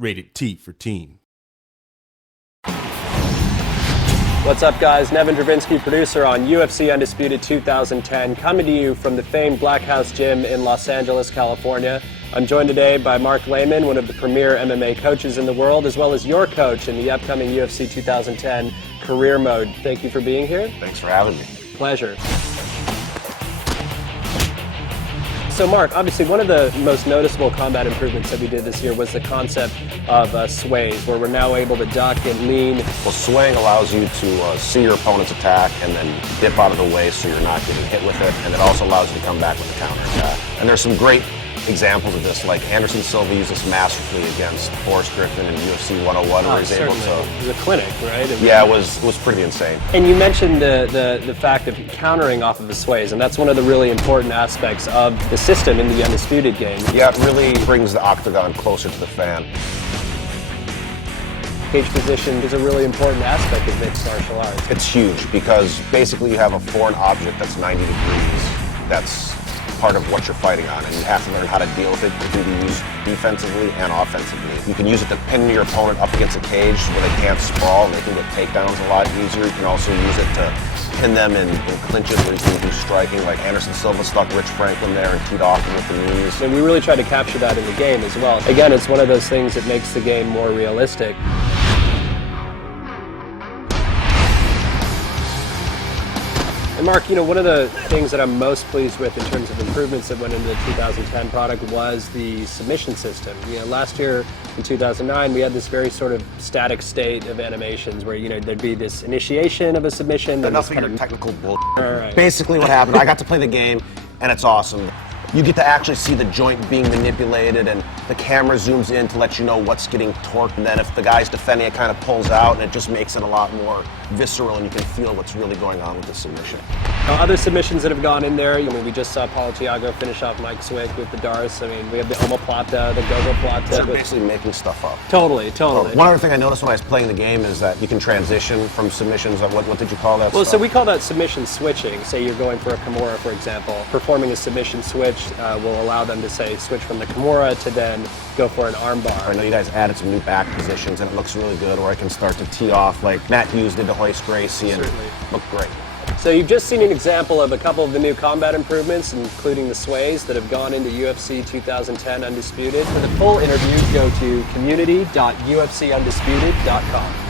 Rated T for teen. What's up, guys? Nevin Dravinsky, producer on UFC Undisputed 2010, coming to you from the famed Black House Gym in Los Angeles, California. I'm joined today by Mark Lehman, one of the premier MMA coaches in the world, as well as your coach in the upcoming UFC 2010 Career Mode. Thank you for being here. Thanks for having me. Pleasure. So Mark, obviously one of the most noticeable combat improvements that we did this year was the concept of sways, where we're now able to duck and lean. Well, swaying allows you to see your opponent's attack and then dip out of the way so you're not getting hit with it, and it also allows you to come back with a counter attack. And there's some great examples of this, like Anderson Silva used this masterfully against Forrest Griffin in UFC 101, where he's able to... It was a clinic, right? Yeah, it was pretty insane. And you mentioned the fact of countering off of the sways, and that's one of the really important aspects of the system in the Undisputed game. Yeah, it really brings the octagon closer to the fan. Cage position is a really important aspect of mixed martial arts. It's huge because basically you have a foreign object that's 90 degrees that's part of what you're fighting on, and you have to learn how to deal with it. It can be used defensively and offensively. You can use it to pin your opponent up against a cage where they can't sprawl and they can get takedowns a lot easier. You can also use it to pin them in clinches where you can do striking, like Anderson Silva stuck Rich Franklin there and teed off him with the knees. And we really try to capture that in the game as well. Again, it's one of those things that makes the game more realistic. And Mark, you know, one of the things that I'm most pleased with in terms of improvements that went into the 2010 product was the submission system. You know, last year in 2009, we had this very sort of static state of animations where, you know, there'd be this initiation of a submission. Enough of your technical bullshit. Right. Basically what happened, I got to play the game, and it's awesome. You get to actually see the joint being manipulated, and the camera zooms in to let you know what's getting torqued, and then if the guy's defending, it kind of pulls out, and it just makes it a lot more visceral, and you can feel what's really going on with the submission. Other submissions that have gone in there, I mean, we just saw Paulo Thiago finish off Mike Swick with the Darce. I mean, we have the omoplata, the gogoplata. You're basically making stuff up. Totally. One other thing I noticed when I was playing the game is that you can transition from submissions. What did you call that Well, stuff? so we call that submission switching. Say you're going for a Kimura, for example. Performing a submission switch will allow them to, say, switch from the Kimura to then go for an armbar. I know you guys added some new back positions, and it looks really good, or I can start to tee off like Matt Hughes did to Hoist Gracie, and look great. So you've just seen an example of a couple of the new combat improvements, including the sways that have gone into UFC 2010 Undisputed. For the full interview, go to community.ufcundisputed.com.